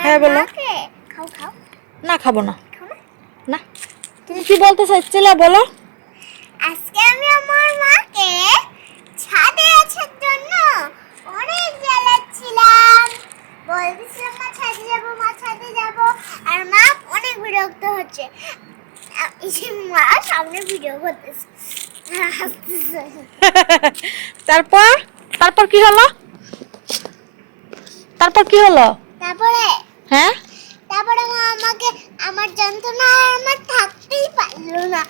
খায় বলো। খাও খাও। না খাবো না। না তুমি কি বলতে চাইছিলে বলো। আজকে আমি আমার মাকে ছাদে আসার জন্য অনেক জ্বালাচ্ছিলাম, বলতেছিলাম মা ছাদে যাবো, মা ছাদে যাবো, আর মা অনেক বিরক্ত হচ্ছে। মা সামনে ভিডিও করতেছে, হাসতেছে। তারপর তারপর কি হলো? তারপর কি হলো? তারপরে হ্যাঁ তারপরে মা আমাকে আমার যন্ত্রণা আমার থাকতেই পারলো না।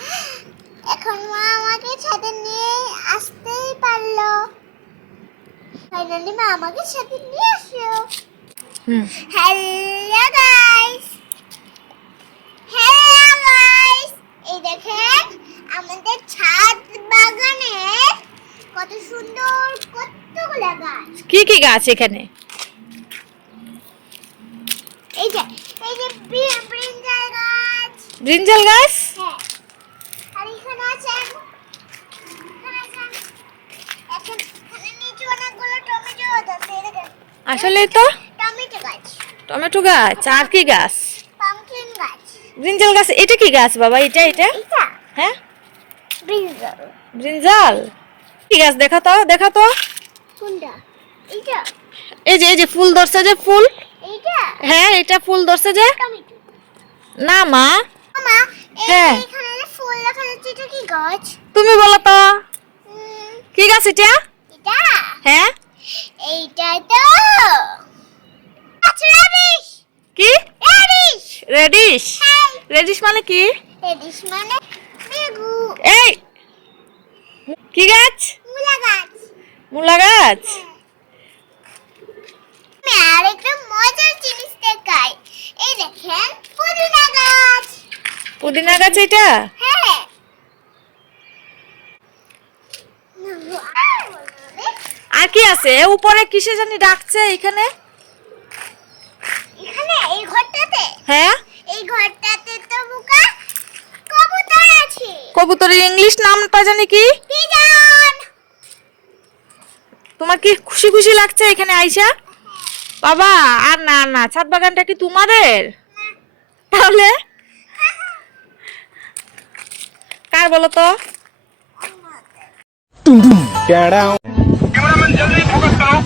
এখন মা আমাকে ছাদে নিয়ে আসতেই পারলো। ফাইনালি মা আমাকে সাথে নিয়ে আসলো। হ্যালো গাইস, হ্যালো গাইস, এই দেখেন আমাদের ছাদ বাগানে কত সুন্দর কতগুলো গাছ। কি কি গাছ এখানে? এই যে ব্রিঞ্জাল গাছ। ব্রিঞ্জাল গাছ? হ্যাঁ, আর এখানে আছে এখানে নিচে অনেকগুলো টমেটো আছে, দেখেন। আসলে তো টমেটো গাছ, টমেটো গাছ। আর কি গাছ? পামকিন গাছ। ব্রিঞ্জাল গাছ। এটা কি গাছ বাবা? এটা এটা হ্যাঁ ব্রিঞ্জাল। ব্রিঞ্জাল কি গাছ? দেখা তো দেখা তো। কোনটা? এইটা? এই যে ফুল ধরছে যে ফুল। এইটা? হ্যাঁ এটা ফুল ধরছে যে। টমেটো না মা। মা, হ্যাঁ। এখানে যে ফুল দেখা যাচ্ছে এটা কি গাছ? তুমি বলো তো কি গাছ এটা? এটা? হ্যাঁ এইটা তো রেডিশ। কি? রেডিশ। রেডিশ? রেডিশ মানে কি? রেডিশ মানে বেগু। এই কি গাছ? মূলা গাছ। মূলা গাছ? আমি আরেকটা মজার জিনিস দেখাই। এই দেখেন পুদিনা গাছ। পুদিনা গাছ এটা? হ্যাঁ। আর কি আছে? উপরে কিসে জানি ডাকছে এখানে? এখানে এই ঘরটাতে? হ্যাঁ এই ঘরটাতে তো মুকা কবুতর আছে। কবুতরের ইংলিশ নামটা জানি কি? পিজন। তোমার কি খুশি খুশি লাগছে এখানে আইসা? বাবা আর না না, ছাদ বাগানটা কি তোমাদের? তাহলে কার বলো তো? कैमरामैन जल्दी फोकस करो।